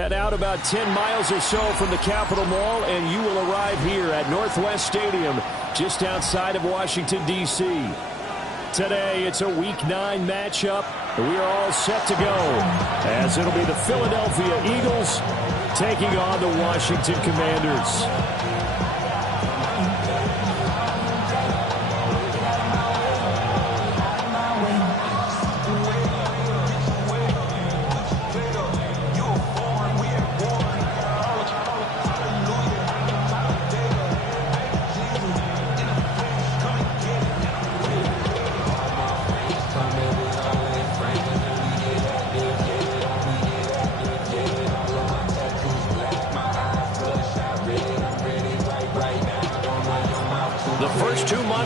Head out about 10 miles or so from the Capitol Mall, and you will arrive here at Northwest Stadium, just outside of Washington, D.C. Today, it's a Week 9 matchup, and we are all set to go, as it'll be the Philadelphia Eagles taking on the Washington Commanders.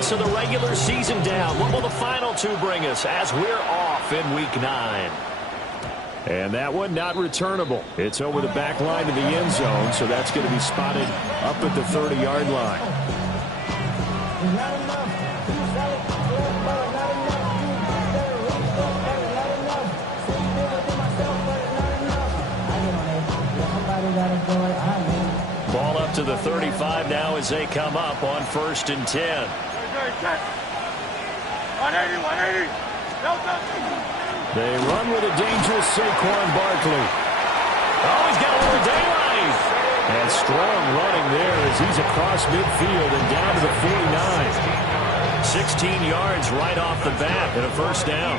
Of the regular season down. What will the final two bring us as we're off in Week 9? And that one not returnable. It's over the back line to the end zone, so that's going to be spotted up at the 30-yard line. Ball up to the 35 now as they come up on 1st and 10. 180. They run with a dangerous Saquon Barkley. Oh, he's got a little daylight. And strong running there as he's across midfield and down to the 49. 16 yards right off the bat and a first down.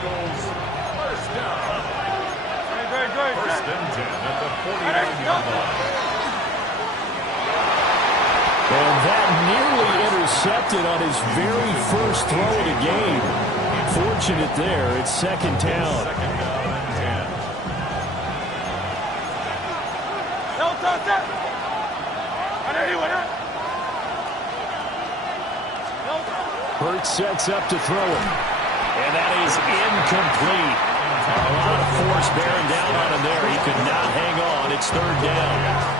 First and 10 at the 49-yard line. And that nearly intercepted on his very first throw of the game. Fortunate there. It's second down. Hurts sets up to throw it. And that is incomplete. A lot of force bearing down on him there. He could not hang on. It's third down.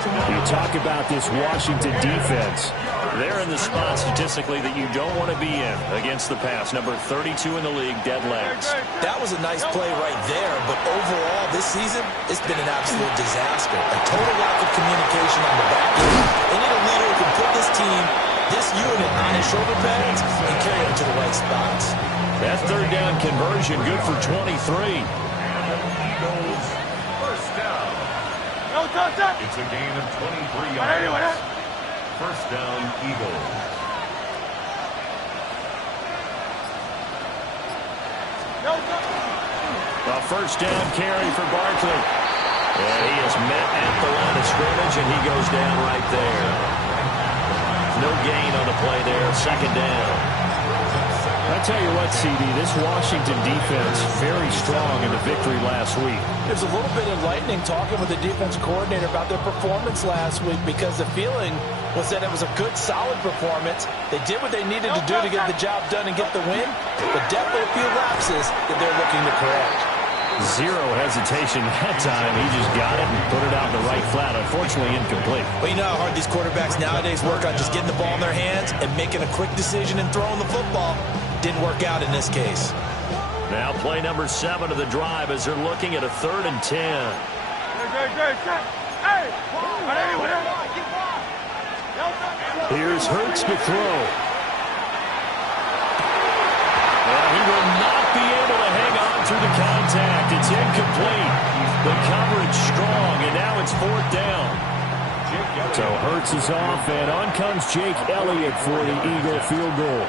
You talk about this Washington defense. They're in the spot statistically that you don't want to be in against the pass. Number 32 in the league, dead last. That was a nice play right there, but overall this season, it's been an absolute disaster. A total lack of communication on the back end. They need a leader who can put this team, this unit, on his shoulder pads and carry them to the right spots. That third down conversion, good for 23. It's a gain of 23 yards. First down, Eagles. A first down carry for Barkley. And he is met at the line of scrimmage, and he goes down right there. No gain on the play there. Second down. I tell you what, CD, this Washington defense very strong in the victory last week. It was a little bit enlightening talking with the defense coordinator about their performance last week because the feeling was that it was a good, solid performance. They did what they needed to do to get the job done and get the win, but definitely a few lapses that they're looking to correct. Zero hesitation that time. He just got it and put it out in the right flat. Unfortunately, incomplete. Well, you know how hard these quarterbacks nowadays work on just getting the ball in their hands and making a quick decision and throwing the football. Didn't work out in this case. Now play number 7 of the drive as they're looking at a 3rd and 10. Here's Hurts to throw. And he will not be able to hang on through the contact. It's incomplete. The coverage strong, and now it's 4th down. So Hurts is off, and on comes Jake Elliott for the Eagle field goal.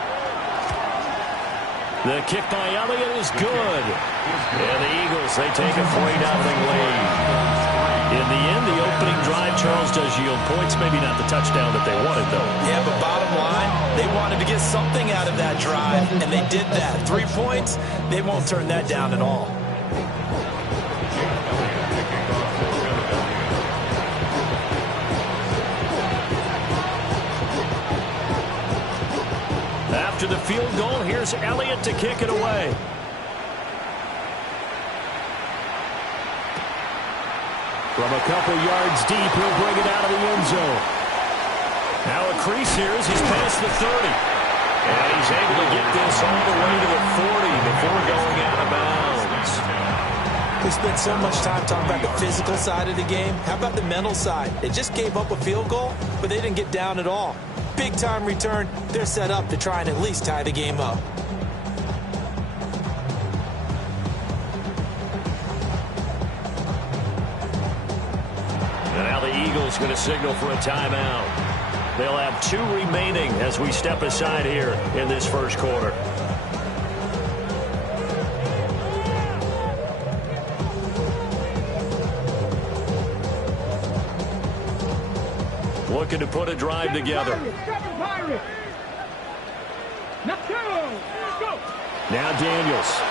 The kick by Elliott is good. And the Eagles, they take a 3-0 lead. In the end, the opening drive, Charles, does yield points. Maybe not the touchdown that they wanted, though. Yeah, but bottom line, they wanted to get something out of that drive, and they did that. 3 points, they won't turn that down at all. After the field goal, here's Elliott to kick it away. From a couple yards deep, he'll bring it out of the end zone. Now a crease here as he's past the 30. And he's able to get this all the way to the 40 before going out of bounds. We spent so much time talking about the physical side of the game. How about the mental side? They just gave up a field goal, but they didn't get down at all. Big time return. They're set up to try and at least tie the game up. And now the Eagles going to signal for a timeout. They'll have 2 remaining as we step aside here in this first quarter. Looking to put a drive together. Now Daniels.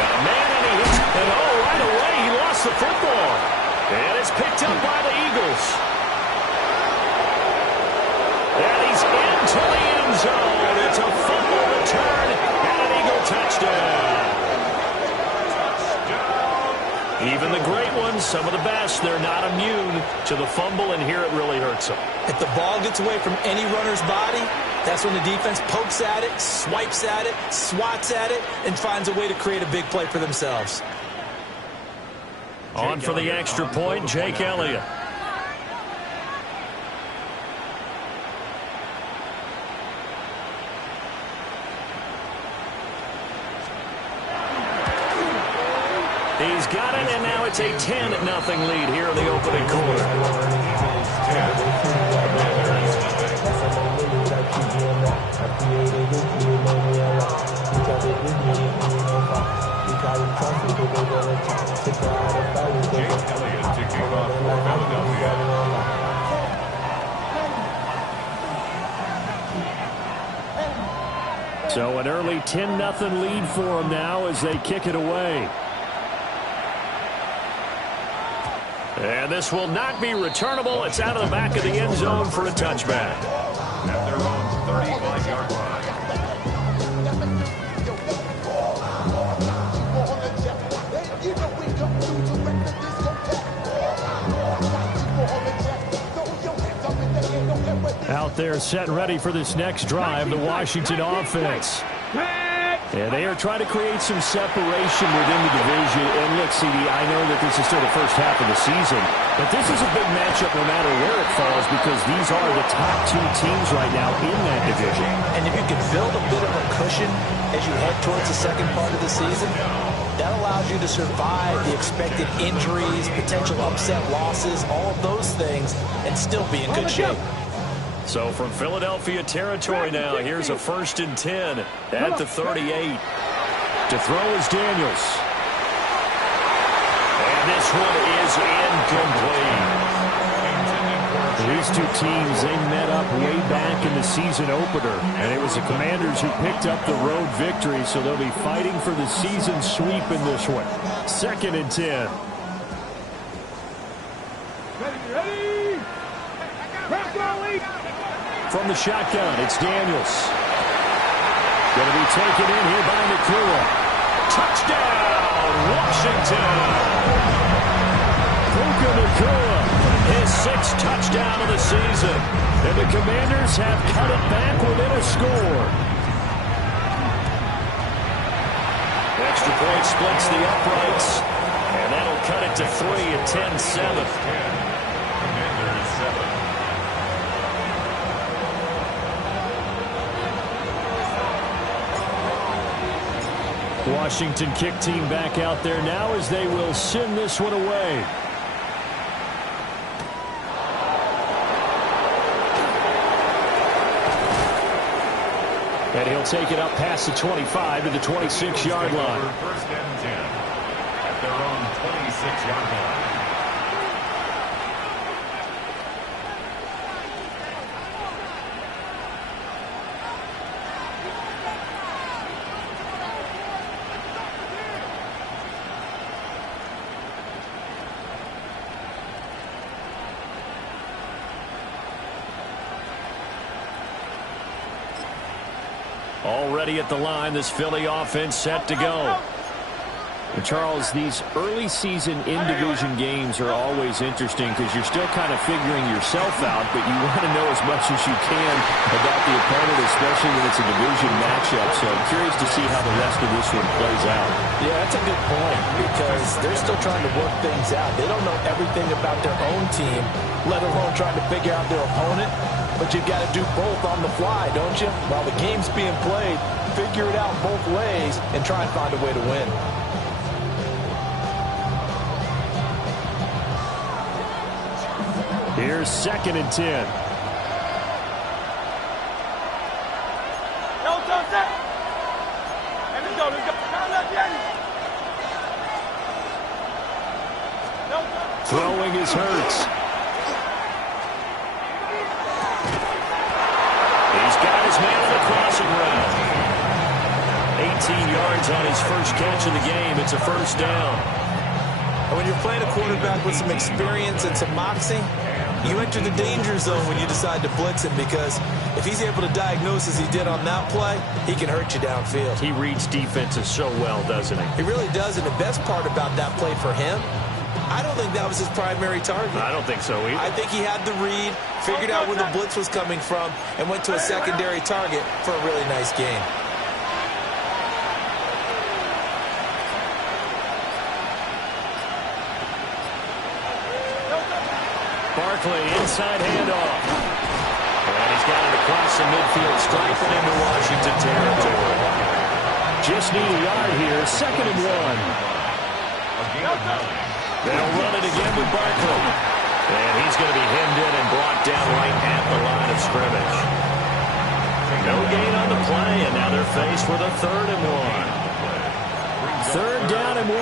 Got a man and he hits. And right away he lost the football. And it's picked up by the Eagles. And he's into the end zone. It's a fumble return and an Eagle touchdown. Even the great ones, some of the best, they're not immune to the fumble, and here it really hurts them. If the ball gets away from any runner's body, that's when the defense pokes at it, swipes at it, swats at it, and finds a way to create a big play for themselves. On for the extra point, Jake Elliott. He's got it, and now it's a 10-0 lead here in the opening quarter. Jake Elliott to kick off for Philadelphia. So an early 10-0 lead for them now as they kick it away. And this will not be returnable. It's out of the back of the end zone for a touchback. At their own 35-yard line. Out there set and ready for this next drive, the Washington offense. And they are trying to create some separation within the division. And look, CD, I know that this is still the first half of the season, but this is a big matchup no matter where it falls because these are the top 2 teams right now in that division. And if you can build a bit of a cushion as you head towards the second part of the season, that allows you to survive the expected injuries, potential upset losses, all of those things, and still be in good shape. So from Philadelphia territory now, here's a 1st and 10 at the 38. To throw is Daniels. And this one is incomplete. These 2 teams, they met up way back in the season opener, and it was the Commanders who picked up the road victory, so they'll be fighting for the season sweep in this one. 2nd and 10. From the shotgun, it's Daniels. Going to be taken in here by Nacua. Touchdown, Washington! Puka Nacua, his 6th touchdown of the season. And the Commanders have cut it back within a score. Extra point splits the uprights. And that'll cut it to 3 at 10-7. Commanders 7. Washington kick team back out there now as they will send this one away. And he'll take it up past the 25 to the 26-yard line. 1st and 10 at their own 26-yard line. Already at the line, this Philly offense set to go. And Charles, these early season in-division games are always interesting because you're still kind of figuring yourself out, but you want to know as much as you can about the opponent, especially when it's a division matchup. So I'm curious to see how the rest of this one plays out. Yeah, that's a good point because they're still trying to work things out. They don't know everything about their own team, let alone trying to figure out their opponent. But you've got to do both on the fly, don't you? While the game's being played, figure it out both ways and try and find a way to win. Here's 2nd and 10. Throwing is Hurts. He's got his man on the crossing route. 18 yards on his first catch of the game. It's a first down. And when you're playing a quarterback with some experience and some moxie, you enter the danger zone when you decide to blitz him because if he's able to diagnose as he did on that play, he can hurt you downfield. He reads defenses so well, doesn't he? He really does, and the best part about that play for him, I don't think that was his primary target. I don't think so either. I think he had the read, figured out where the blitz was coming from, and went to a secondary target for a really nice gain. Barkley, inside handoff. And he's got it across the midfield, striping into Washington territory. Just need a yard here, 2nd and 1. They'll run it again with Barkley. And he's going to be hemmed in and brought down right at the line of scrimmage. No gain on the play, and now they're faced with a 3rd and 1. 3rd down and 1.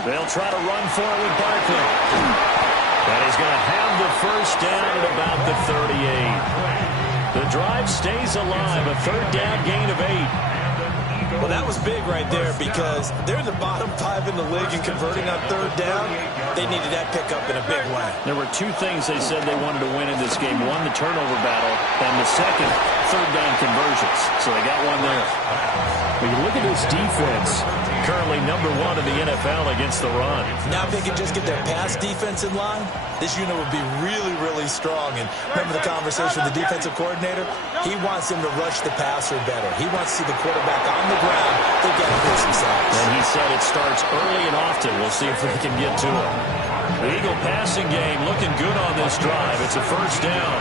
They'll try to run for it with Barkley. And he's going to have the first down at about the 38. The drive stays alive, a 3rd down gain of 8. Well, that was big right there because they're the bottom 5 in the league in converting on 3rd down. They needed that pickup in a big way. There were 2 things they said they wanted to win in this game. One, the turnover battle, and the second, 3rd down conversions. So they got one there. When you look at this defense, currently number 1 in the NFL against the run. Now if they can just get their pass defense in line, this unit would be really, really strong. And remember the conversation with the defensive coordinator? He wants them to rush the passer better. He wants to see the quarterback on the ground. They've got to push themselves. And he said it starts early and often. We'll see if they can get to it. The Eagle passing game looking good on this drive. It's a first down.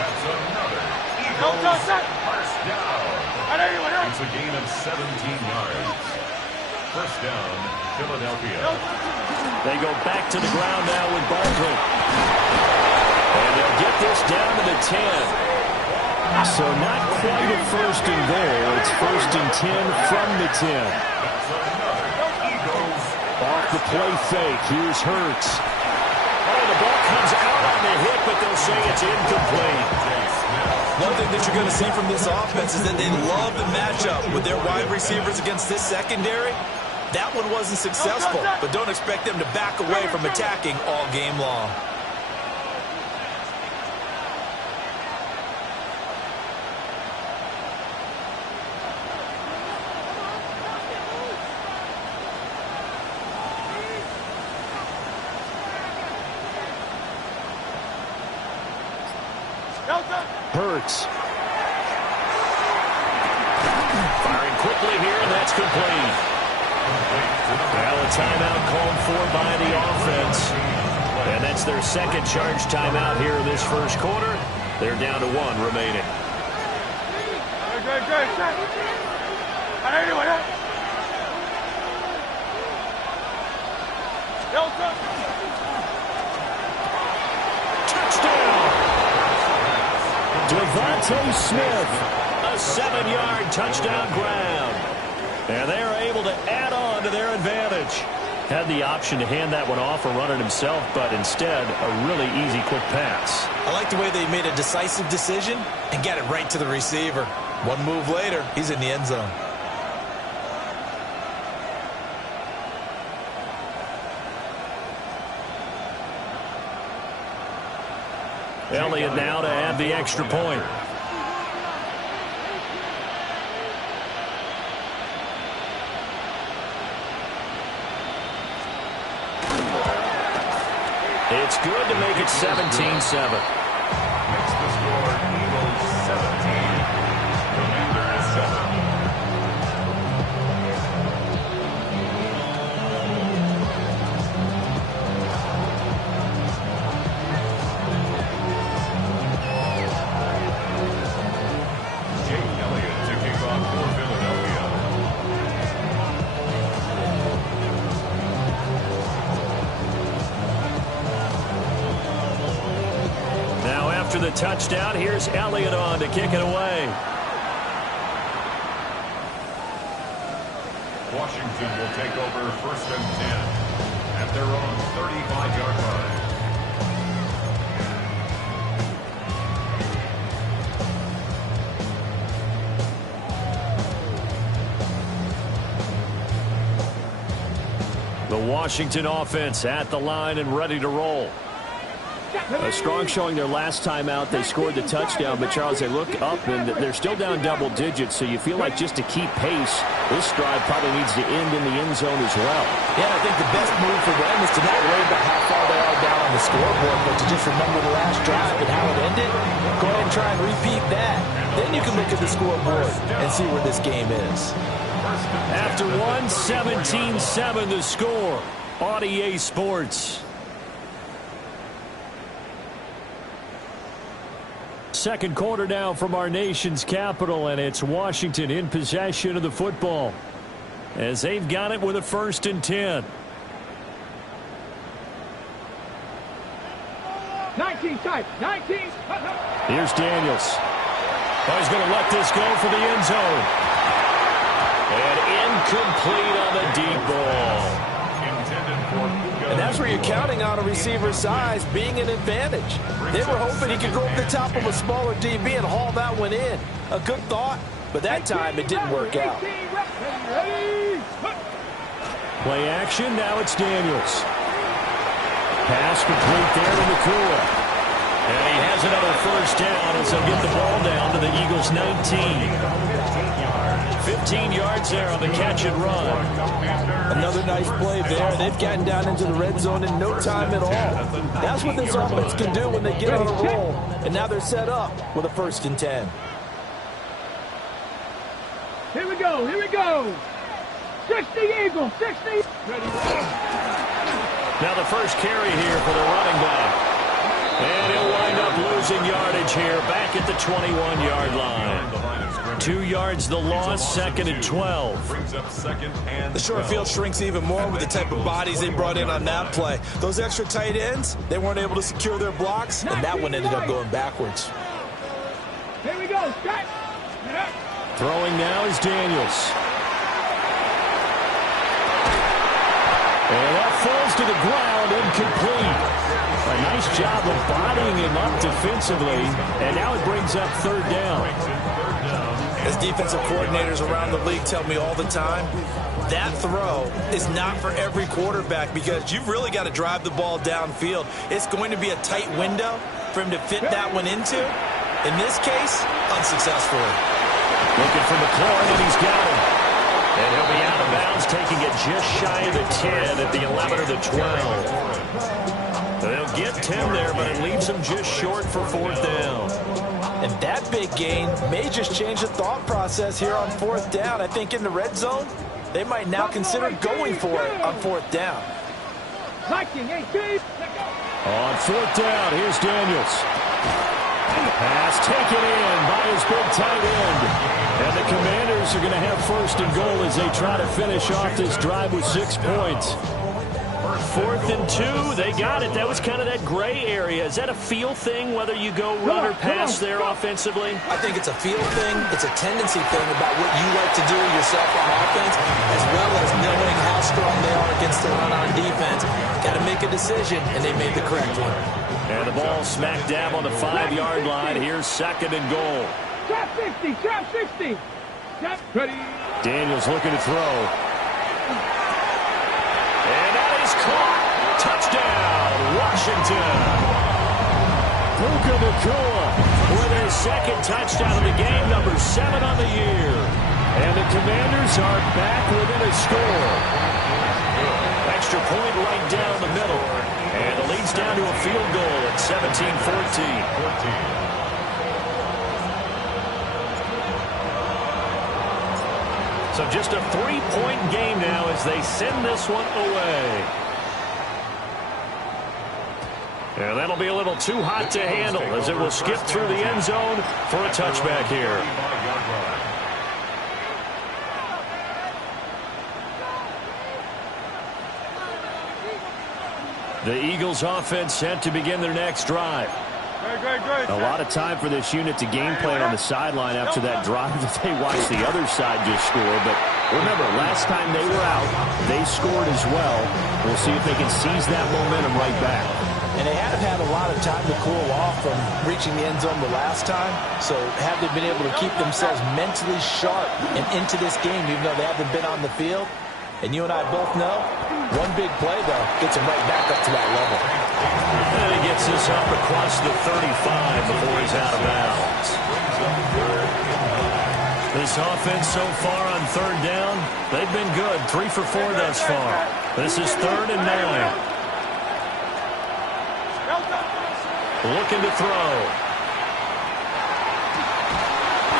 That's another Eagles first down. It's a gain of 17 yards. First down, Philadelphia. They go back to the ground now with Barkley. And they'll get this down to the 10. So not quite a 1st and goal. It's 1st and 10 from the 10. That's another Eagles. Off the play fake. Here's Hurts. Oh, the ball comes out on the hit, but they'll say it's incomplete. One thing that you're going to see from this offense is that they love the matchup with their wide receivers against this secondary. That one wasn't successful, but don't expect them to back away from attacking all game long. Hurts. Firing quickly here, and that's complete. Now a timeout called for by the offense. And that's their 2nd charge timeout here in this first quarter. They're down to 1 remaining. Touchdown! Devontae Smith, a 7-yard touchdown grab. And they are able to add on to their advantage. Had the option to hand that one off or run it himself, but instead, a really easy, quick pass. I like the way they made a decisive decision and got it right to the receiver. One move later, he's in the end zone. Elliott now to add the extra point. It's good to make it 17-7. Makes the score Eagles 17, Commanders 7. Jake Elliott to kick off for Philadelphia. Now after the touchdown, here's Elliott on to kick it away. Washington will take over 1st and 10 at their own 35-yard line. The Washington offense at the line and ready to roll. A strong showing their last time out. They scored the touchdown, but Charles, they look up and they're still down double digits, so you feel like just to keep pace, this drive probably needs to end in the end zone as well. Yeah, I think the best move for them is to not worry about how far they are down on the scoreboard, but to just remember the last drive and how it ended. Go ahead and try and repeat that. Then you can look at the scoreboard and see where this game is. After 17-7 the score on EA Sports. Second quarter now from our nation's capital, and it's Washington in possession of the football as they've got it with a 1st and 10. 19 tight, 19. Here's Daniels. Oh, he's going to let this go for the end zone. And incomplete on the deep ball. And that's where you're counting on a receiver's size being an advantage. They were hoping he could go over the top of a smaller DB and haul that one in. A good thought, but that time it didn't work out. Play action, now it's Daniels. Pass complete there to Nakua. And he has another 1st down as they'll get the ball down to the Eagles' 19. 15 yards there on the catch and run. Another nice play there. They've gotten down into the red zone in no time at all. That's what this offense can do when they get on a roll. And now they're set up with a 1st and 10. Here we go, here we go. 60 Eagles, 60. Ready. Now the first carry here for the running back. And he'll wind up losing yardage here back at the 21-yard line. 2 yards the loss, 2nd and 12. The short field shrinks even more with the type of bodies they brought in on that play. Those extra tight ends, they weren't able to secure their blocks, and that one ended up going backwards. Here we go, start. Throwing now is Daniels. And that falls to the ground, incomplete. A nice job of bodying him up defensively, and now it brings up 3rd down. As defensive coordinators around the league tell me all the time, that throw is not for every quarterback because you've really got to drive the ball downfield. It's going to be a tight window for him to fit that one into. In this case, unsuccessfully. Looking for McLaurin, and he's got him. And he'll be out of bounds, taking it just shy of the 10 at the 11 or the 12. They'll get 10 there, but it leaves them just short for 4th down. And that big gain may just change the thought process here on 4th down. I think in the red zone, they might now consider going for it on 4th down. On 4th down, here's Daniels. Pass taken in by his big tight end. And the Commanders are going to have 1st and goal as they try to finish off this drive with 6 points. 4th and 2, they got it. That was kind of that gray area. Is that a feel thing, whether you go run or pass there offensively? I think it's a feel thing. It's a tendency thing about what you like to do yourself on offense, as well as knowing how strong they are against the run on defense. Got to make a decision, and they made the correct one. And the ball smack dab on the 5-yard line. Here's 2nd and goal. Trap 60, trap 60. Trap ready. Daniels looking to throw. And that is caught. Touchdown, Washington. Puka Nacua with his 2nd touchdown of the game, number 7 on the year. And the Commanders are back within a score. Extra point right down the middle. And the lead's down to a field goal at 17-14. So just a 3-point game now as they send this one away. And that'll be a little too hot to handle as it will skip through the end zone for a touchback here. The Eagles offense set to begin their next drive. A lot of time for this unit to game plan on the sideline after that drive that they watched the other side just score. But remember, last time they were out, they scored as well. We'll see if they can seize that momentum right back. And they have had a lot of time to cool off from reaching the end zone the last time. So have they been able to keep themselves mentally sharp and into this game, even though they haven't been on the field? And you and I both know, one big play, though, gets them right back up to that level. And he gets this up across the 35 before he's out of bounds. This offense so far on third down, they've been good. 3 for 4 thus far. This is 3rd and 9. Looking to throw.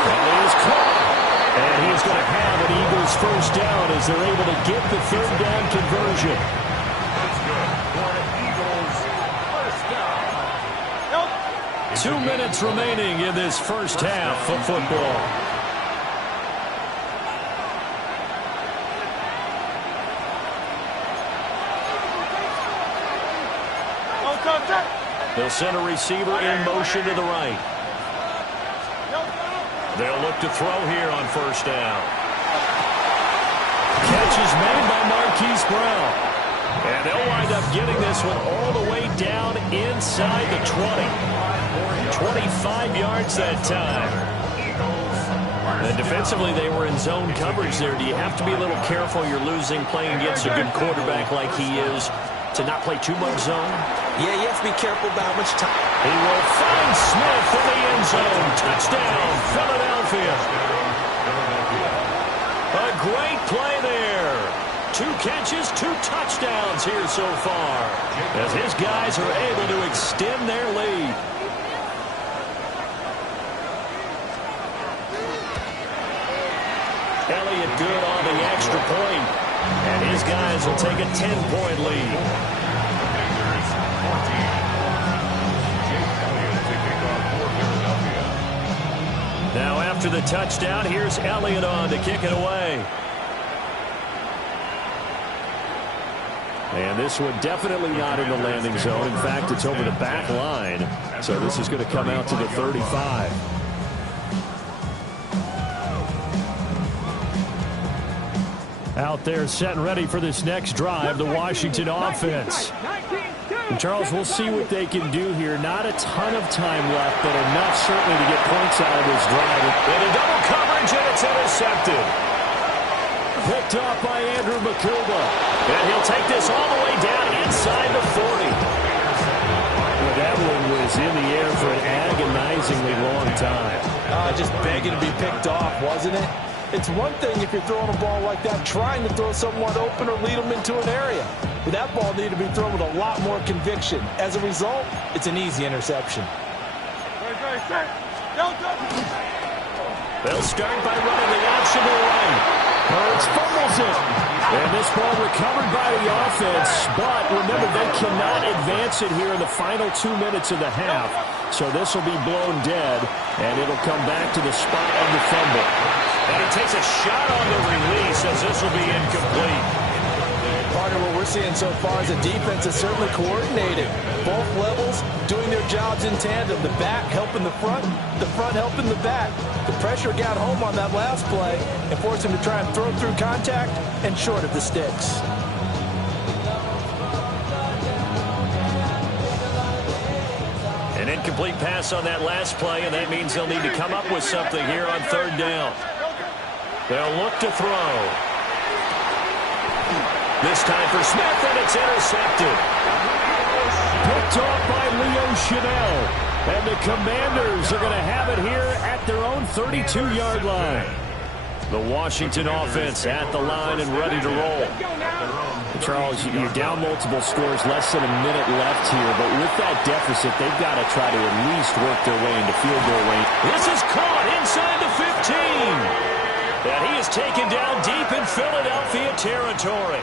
And he is caught. And he is going to have an Eagles first down as they're able to get the third down conversion. That's good for an Eagles first down. 2 minutes remaining in this first half of football. They'll send a receiver in motion to the right. They'll look to throw here on first down. Catch is made by Marquise Brown. And they'll wind up getting this one all the way down inside the 20. 25 yards that time. And defensively, they were in zone coverage there. Do you have to be a little careful you're losing playing against a good quarterback like he is to not play too much zone? Yeah, you have to be careful about how much time. He will find Smith in the end zone. Touchdown, Philadelphia. A great play there. 2 catches, 2 touchdowns here so far as his guys are able to extend their lead. Elliott good on the extra point, and his guys will take a 10-point lead. Now after the touchdown, here's Elliott on to kick it away. And this one definitely not in the landing zone. In fact, it's over the back line. So this is going to come out to the 35. Out there set and ready for this next drive, the Washington offense. And Charles, we'll see what they can do here. Not a ton of time left, but enough certainly to get points out of this drive. Into double coverage, and it's intercepted. Picked off by Andrew Makuba. And he'll take this all the way down inside the 40. Well, that one was in the air for an agonizingly long time. Just begging to be picked off, wasn't it? It's one thing if you're throwing a ball like that, trying to throw someone open or lead them into an area. But that ball needed to be thrown with a lot more conviction. As a result, it's an easy interception. They'll start by running the option to the right. Hurts fumbles it. And this ball recovered by the offense. But remember, they cannot advance it here in the final 2 minutes of the half. So this will be blown dead, and it'll come back to the spot of the fumble. And he takes a shot on the release as this will be incomplete. Partner, what we're seeing so far is the defense is certainly coordinated. Both levels doing their jobs in tandem. The back helping the front helping the back. The pressure got home on that last play and forced him to try and throw through contact and short of the sticks. An incomplete pass on that last play, and that means they'll need to come up with something here on third down. They'll look to throw. This time for Smith, and it's intercepted. Picked off by Leo Chanel. And the Commanders are going to have it here at their own 32-yard line. The Washington offense at the line and ready to roll. Charles, you're down multiple scores, less than a minute left here, but with that deficit, they've got to try to at least work their way into field goal range. This is caught inside the 15. And he is taken down deep in Philadelphia territory.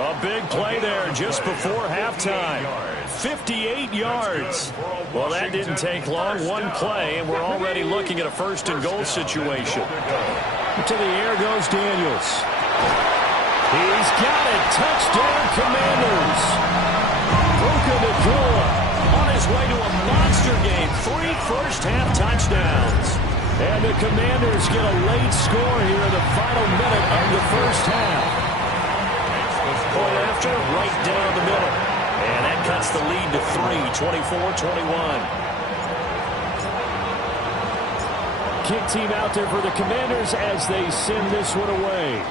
A big play there just before halftime. 58 yards. Well, that didn't take long. One play, and we're already looking at a first-and-goal situation. To the air goes Daniels. He's got it. Touchdown, Commanders. Puka Nacua on his way to a monster game. 3 first-half touchdowns. And the Commanders get a late score here in the final minute of the first half. Point after, right down the middle. And that cuts the lead to 3, 24-21. Kick team out there for the Commanders as they send this one away.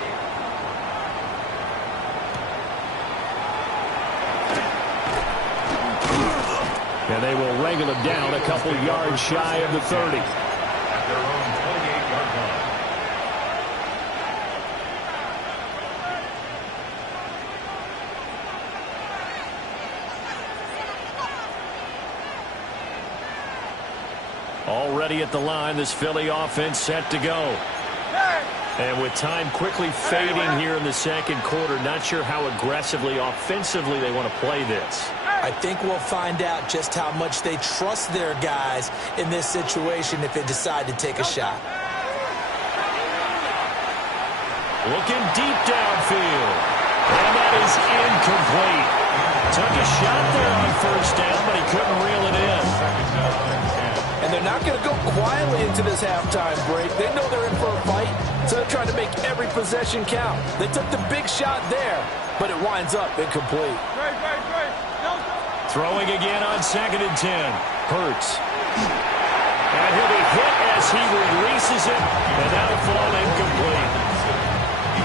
And they will wrangle him down a couple yards shy of the 30. At their own 28-yard line. Already at the line, this Philly offense set to go. And with time quickly fading here in the second quarter, not sure how aggressively, offensively they want to play this. I think we'll find out just how much they trust their guys in this situation if they decide to take a shot. Looking deep downfield. And that is incomplete. Took a shot there on first down, but he couldn't reel it in. And they're not going to go quietly into this halftime break. They know they're in for a fight, so they're trying to make every possession count. They took the big shot there, but it winds up incomplete. Throwing again on 2nd and 10. Hurts. And he'll be hit as he releases it, and that'll fall incomplete.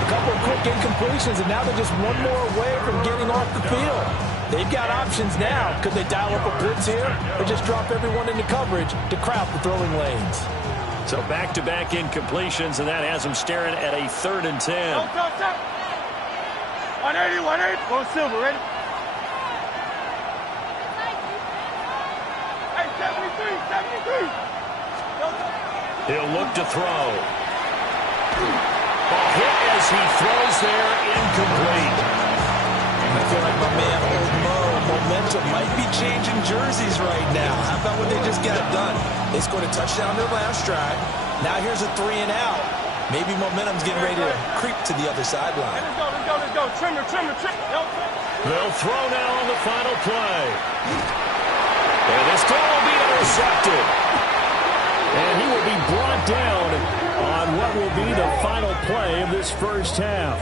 A couple of quick incompletions, and now they're just one more away from getting off the field. They've got options now. Could they dial up a blitz here or just drop everyone into coverage to crowd the throwing lanes? So back-to-back incompletions, and that has them staring at a 3rd and 10. 180. Go Silver, ready? Hey, 73. He'll look to throw. Ball hit as he throws there, incomplete. I feel like my man, Old Mo, momentum might be changing jerseys right now. How about when they just get it done? They scored a touchdown their last drive. Now here's a 3 and out. Maybe momentum's getting ready to creep to the other sideline. Let's go. Trimmer. They'll throw now on the final play. And this ball will be intercepted. And he will be brought down on what will be the final play of this first half.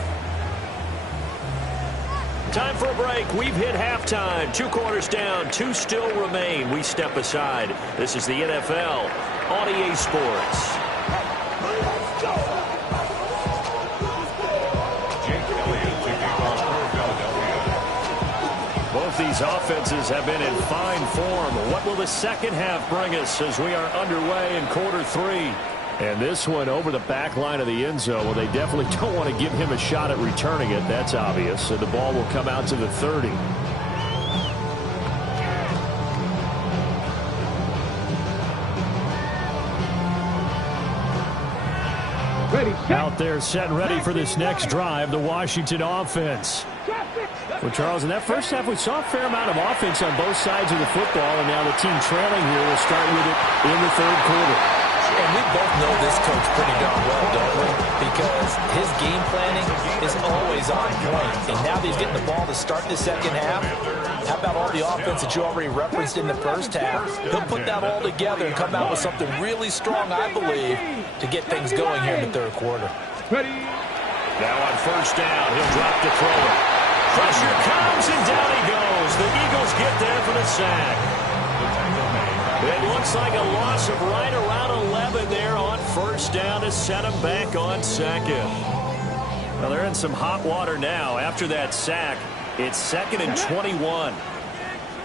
Time for a break. We've hit halftime. 2 quarters down. 2 still remain. We step aside. This is the NFL on EA Sports. Both these offenses have been in fine form. What will the second half bring us as we are underway in quarter 3? And this one over the back line of the end zone. Well, they definitely don't want to give him a shot at returning it. That's obvious. So the ball will come out to the 30. Ready, out there set and ready for this next drive, the Washington offense. Well, Charles, in that first half, we saw a fair amount of offense on both sides of the football, and now the team trailing here will start with it in the 3rd quarter. And we both know this coach pretty darn well, don't we? Because his game planning is always on point. And now that he's getting the ball to start the second half, how about all the offense that you already referenced in the first half? He'll put that all together and come out with something really strong, I believe, to get things going here in the 3rd quarter. Ready. Now on first down, he'll drop to throw it. Pressure comes, and down he goes. The Eagles get there for the sack. It looks like a loss of right around 11 there on first down to set them back on 2nd. Well, they're in some hot water now. After that sack, it's 2nd and 21.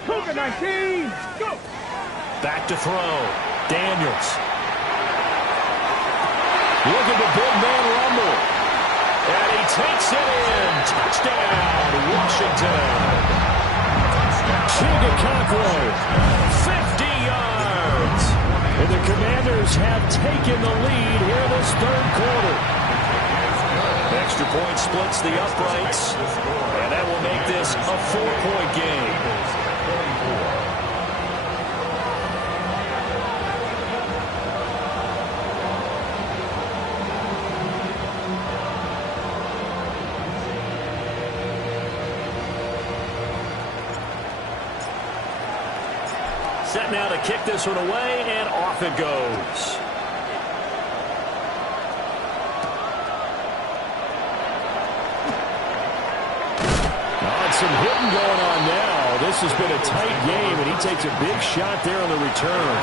Cougar 19. Go. Back to throw. Daniels. Look at the big man rumble. And he takes it in. Touchdown, Washington. Chigakakwe, 50 yards. And the Commanders have taken the lead here this third quarter. Extra point splits the uprights, and that will make this a 4-point game. Set now to kick this one away, and off it goes. Some hitting going on now. This has been a tight game, and he takes a big shot there on the return.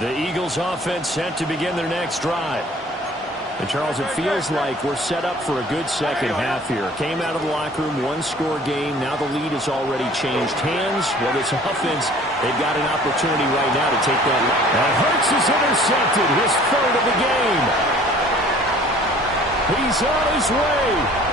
The Eagles offense set to begin their next drive. And Charles, it feels like we're set up for a good second half here. Came out of the locker room, one-score game. Now the lead has already changed hands. Well, this offense, they've got an opportunity right now to take that. And Hurts is intercepted, his third of the game. He's on his way.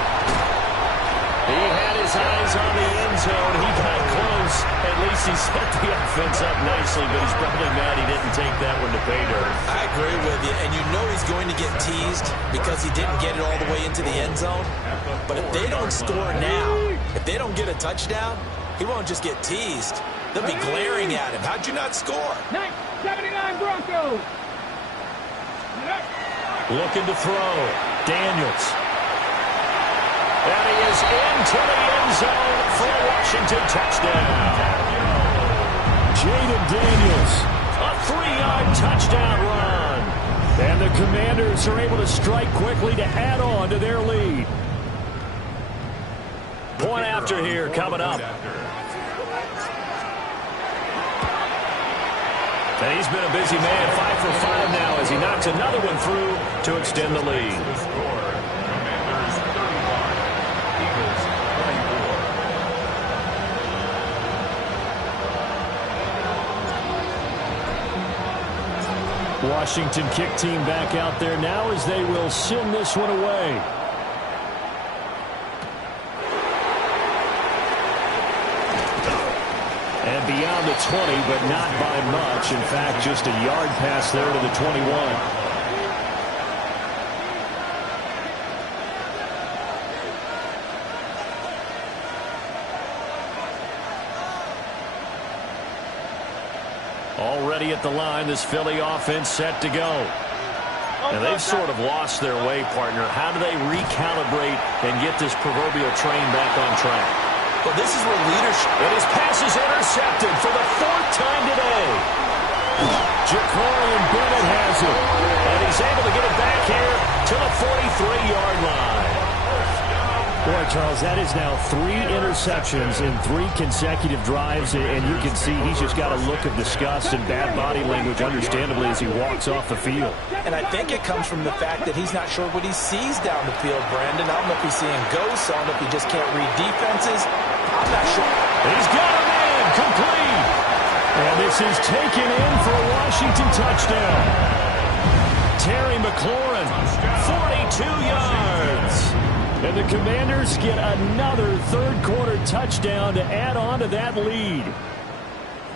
He had his eyes on the end zone. He got close. At least he set the offense up nicely, but he's probably mad he didn't take that one to pay dirt. I agree with you, and you know he's going to get teased because he didn't get it all the way into the end zone. But if they don't score now, if they don't get a touchdown, he won't just get teased. They'll be glaring at him. How'd you not score? 79 Broncos. Looking to throw. Daniels. And he is into the end zone for a Washington touchdown. Jaden Daniels. A 3-yard touchdown run. And the Commanders are able to strike quickly to add on to their lead. Point after here coming up. And he's been a busy man, 5 for 5 now as he knocks another one through to extend the lead. Washington kick team back out there now as they will send this one away. And beyond the 20, but not by much. In fact, just a yard pass there to the 21. Already at the line, this Philly offense set to go. And they've sort of lost their way, partner. How do they recalibrate and get this proverbial train back on track? Well, this is where leadership... And his pass is intercepted for the 4th time today. Jacorian Bennett has it. And he's able to get it back here to the 43-yard line. Boy, Charles, that is now 3 interceptions in 3 consecutive drives, and you can see he's just got a look of disgust and bad body language, understandably, as he walks off the field. And I think it comes from the fact that he's not sure what he sees down the field, Brandon. I don't know if he's seeing ghosts. I don't know if he just can't read defenses. I'm not sure. He's got a man, complete. And this is taken in for a Washington touchdown. Terry McLaurin, 42 yards. And the Commanders get another third-quarter touchdown to add on to that lead.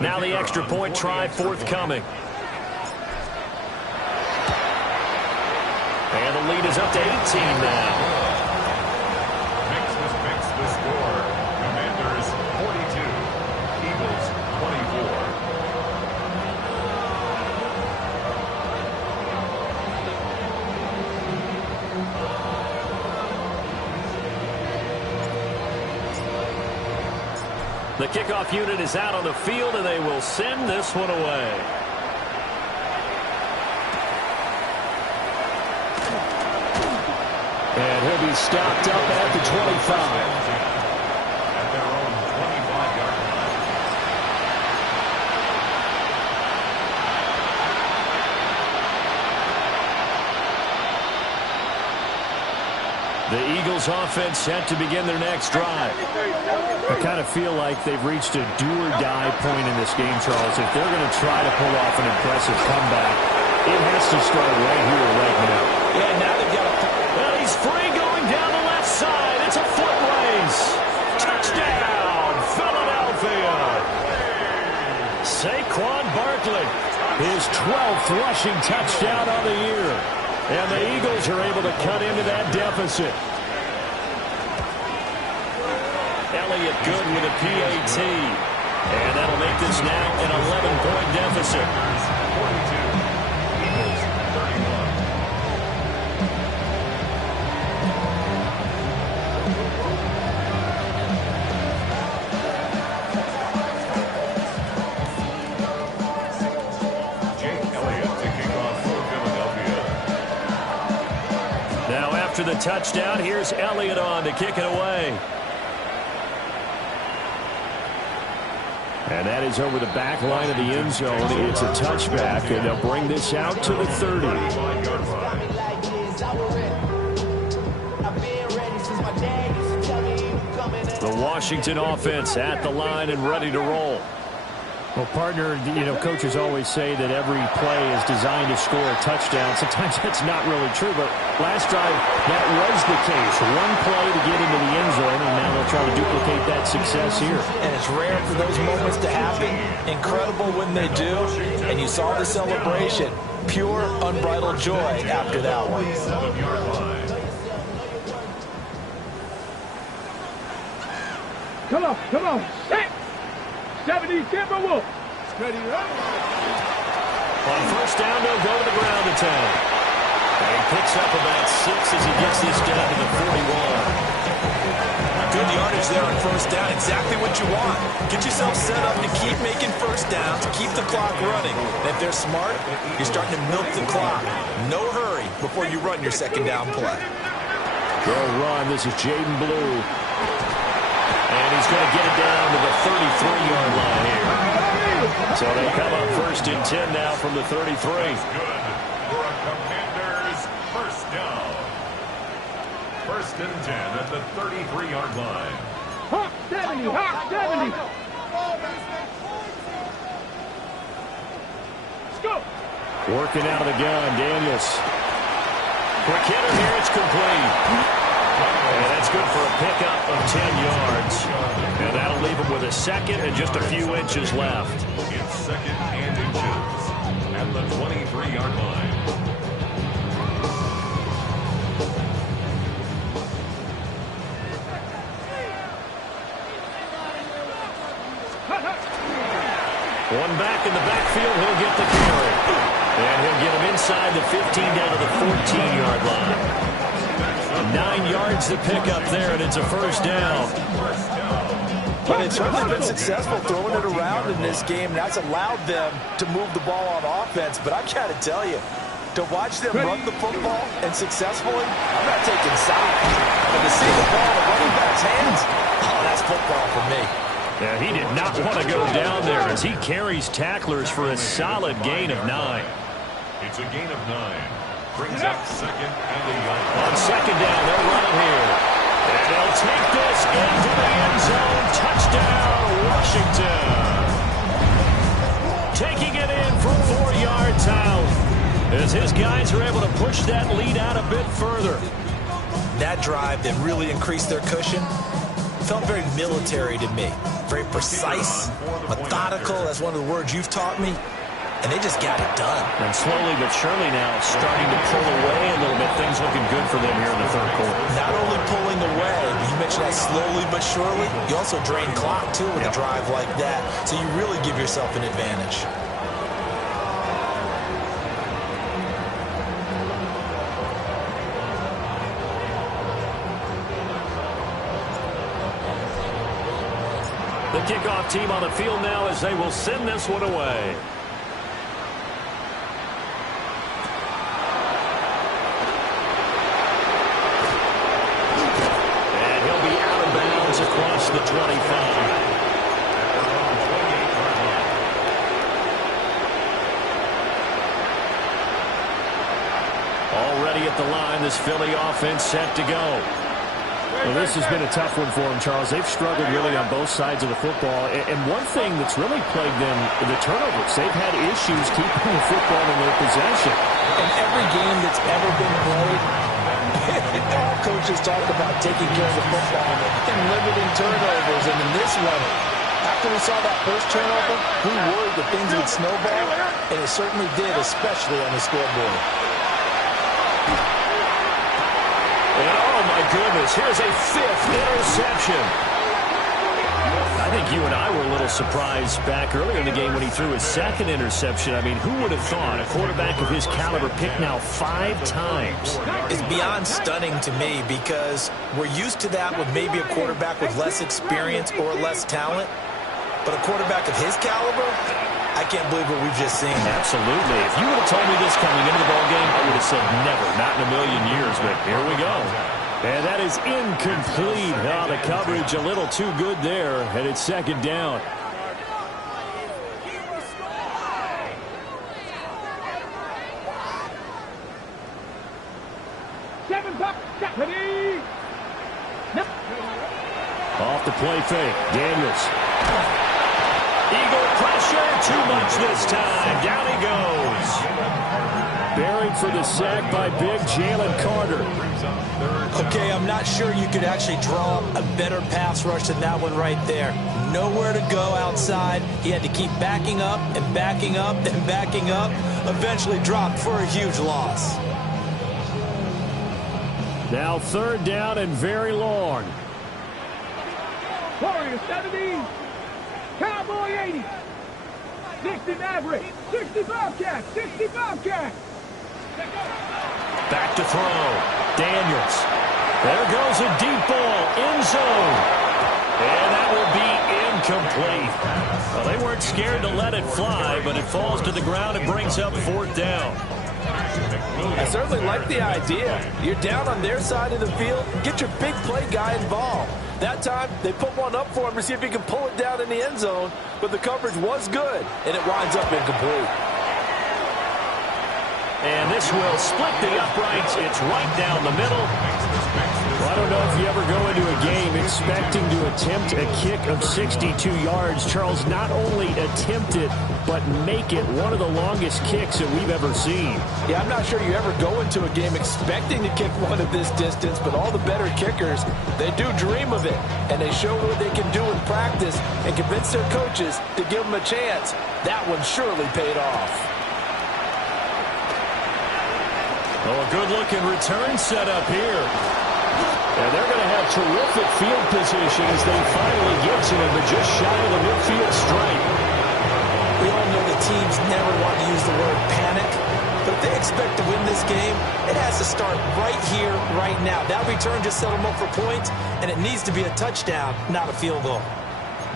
Now the extra point try forthcoming. And the lead is up to 18 now. Makes the score. Commanders 42, Eagles 24. The kickoff unit is out on the field, and they will send this one away. And he'll be stopped up at the 25. At their own 25-yard line. The Eagles offense set to begin their next drive. I kind of feel like they've reached a do-or-die point in this game, Charles. If they're going to try to pull off an impressive comeback, it has to start right here, right now. Yeah, now they've got a... Well, he's free going down the left side. It's a foot race. Touchdown, Philadelphia. Saquon Barkley, his 12th rushing touchdown on the year. And the Eagles are able to cut into that deficit. Elliott good with a PAT. And that'll make this now an 11-point deficit. 42. Eagles 31. After the touchdown, here's Elliott on to kick it away. And that is over the back line of the end zone. It's a touchback, and they'll bring this out to the 30. The Washington offense at the line and ready to roll. Well, partner, coaches always say that every play is designed to score a touchdown. Sometimes that's not really true, but last drive, that was the case. One play to get into the end zone, and now they'll try to duplicate that success here. And it's rare for those moments to happen. Incredible when they do. And you saw the celebration. Pure, unbridled joy after that one. Come on. Set. 70 Timberwolves. Ready up. On first down, they'll go to the ground attack. And he picks up about 6 as he gets this down to the 41. Good yardage there on first down. Exactly what you want. Get yourself set up to keep making first downs, keep the clock running. And if they're smart, you're starting to milk the clock. No hurry before you run your second down play. Go run. This is Jaden Blue. And he's going to get it down to the 33-yard line here. So they come up first and 10 now from the 33. Good for a Commanders first down. First and 10 at the 33-yard line. Hawk 70. Let's go. Working out of the gun, Daniels. Quick hitter here, it's complete. And that's good for a pickup of 10 yards. And that'll leave him with a second and just a few inches left. It's second and inches at the 23-yard line. One back in the backfield, he'll get the carry. And he'll get him inside the 15 down to the 14-yard line. 9 yards to pick up there, and it's a first down. But they've certainly been successful throwing it around in this game. That's allowed them to move the ball on offense. But I've got to tell you, to watch them run the football and successfully, I'm not taking sides. But to see the ball in the running back's hands, oh, that's football for me. Yeah, he did not want to go down there as he carries tacklers for a solid gain of 9. It's a gain of 9. Brings up second and a yard. On second down, they'll run it here. And they'll take this into the end zone. Touchdown, Washington. Taking it in from 4 yards out. As his guys are able to push that lead out a bit further. That drive that really increased their cushion felt very military to me. Very precise, methodical. That's one of the words you've taught me. And they just got it done. And slowly but surely now starting to pull away a little bit. Things looking good for them here in the third quarter. Not only pulling away, you mentioned that slowly but surely, you also drain clock too with a drive like that. So you really give yourself an advantage. The kickoff team on the field now as they will send this one away. Across the 25. Already ready at the line. This Philly offense set to go. Well, this has been a tough one for them, Charles. They've struggled really on both sides of the football. And one thing that's really plagued them, the turnovers. They've had issues keeping the football in their possession. In every game that's ever been played, all coaches talk about taking care of the football and limiting turnovers. And in this one, after we saw that first turnover, we worried that things would snowball, and it certainly did, especially on the scoreboard. And oh my goodness, here's a 5th interception. I think you and I were a little surprised back earlier in the game when he threw his 2nd interception. I mean, who would have thought a quarterback of his caliber picked now 5 times? It's beyond stunning to me because we're used to that with maybe a quarterback with less experience or less talent. But a quarterback of his caliber, I can't believe what we've just seen. Absolutely. If you would have told me this coming into the ballgame, I would have said never, not in a million years, but here we go. And that is incomplete. Now the coverage a little too good there, and it's 2nd down. Off the play fake, Daniels. Eagle pressure, too much this time. Down he goes. Buried for the sack by big Jalen Carter. Okay, I'm not sure you could actually draw a better pass rush than that one right there. Nowhere to go outside. He had to keep backing up and backing up and backing up. Eventually dropped for a huge loss. Now 3rd down and very long. Warriors 70. Cowboy 80. 60 Maverick. 65 cat. 65 cat. Back to throw. Daniels. There goes a deep ball. End zone. And that will be incomplete. Well, they weren't scared to let it fly, but it falls to the ground and brings up 4th down. I certainly like the idea. You're down on their side of the field. Get your big play guy involved. That time, they put one up for him to see if he can pull it down in the end zone, but the coverage was good, and it winds up incomplete. And this will split the uprights. It's right down the middle. Well, I don't know if you ever go into a game expecting to attempt a kick of 62 yards. Charles, not only attempt it, but make it one of the longest kicks that we've ever seen. Yeah, I'm not sure you ever go into a game expecting to kick one of this distance, but all the better kickers, they do dream of it, and they show what they can do in practice and convince their coaches to give them a chance. That one surely paid off. Oh, a good-looking return set up here. And they're going to have terrific field position as they finally get to him, but just shy of the midfield stripe. We all know the teams never want to use the word panic, but if they expect to win this game, it has to start right here, right now. That return just set them up for points, and it needs to be a touchdown, not a field goal.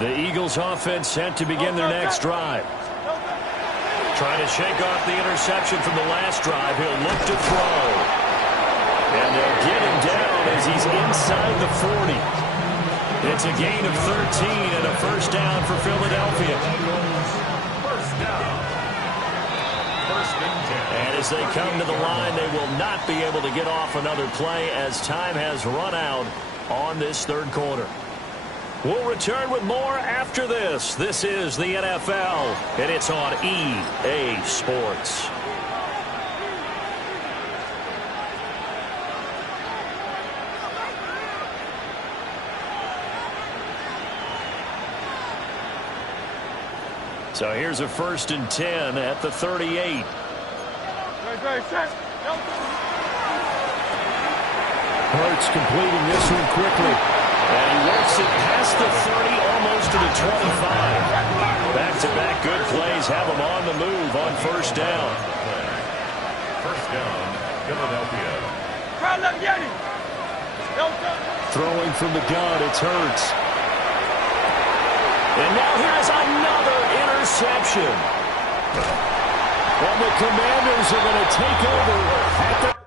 The Eagles offense set to begin their next drive. Trying to shake off the interception from the last drive. He'll look to throw. And they'll get him down as he's inside the 40. It's a gain of 13 and a 1st down for Philadelphia. 1st down. 1st and 10. And as they come to the line, they will not be able to get off another play as time has run out on this 3rd quarter. We'll return with more after this. This is the NFL, and it's on EA Sports. So here's a 1st and 10 at the 38. Hurts completing this one quickly. And he works it past the 30, almost to the 25. Back-to-back good plays have him on the move on 1st down. 1st down, Philadelphia. Throwing from the gun, it's Hurts. And now here's another interception. And the Commanders are going to take over at the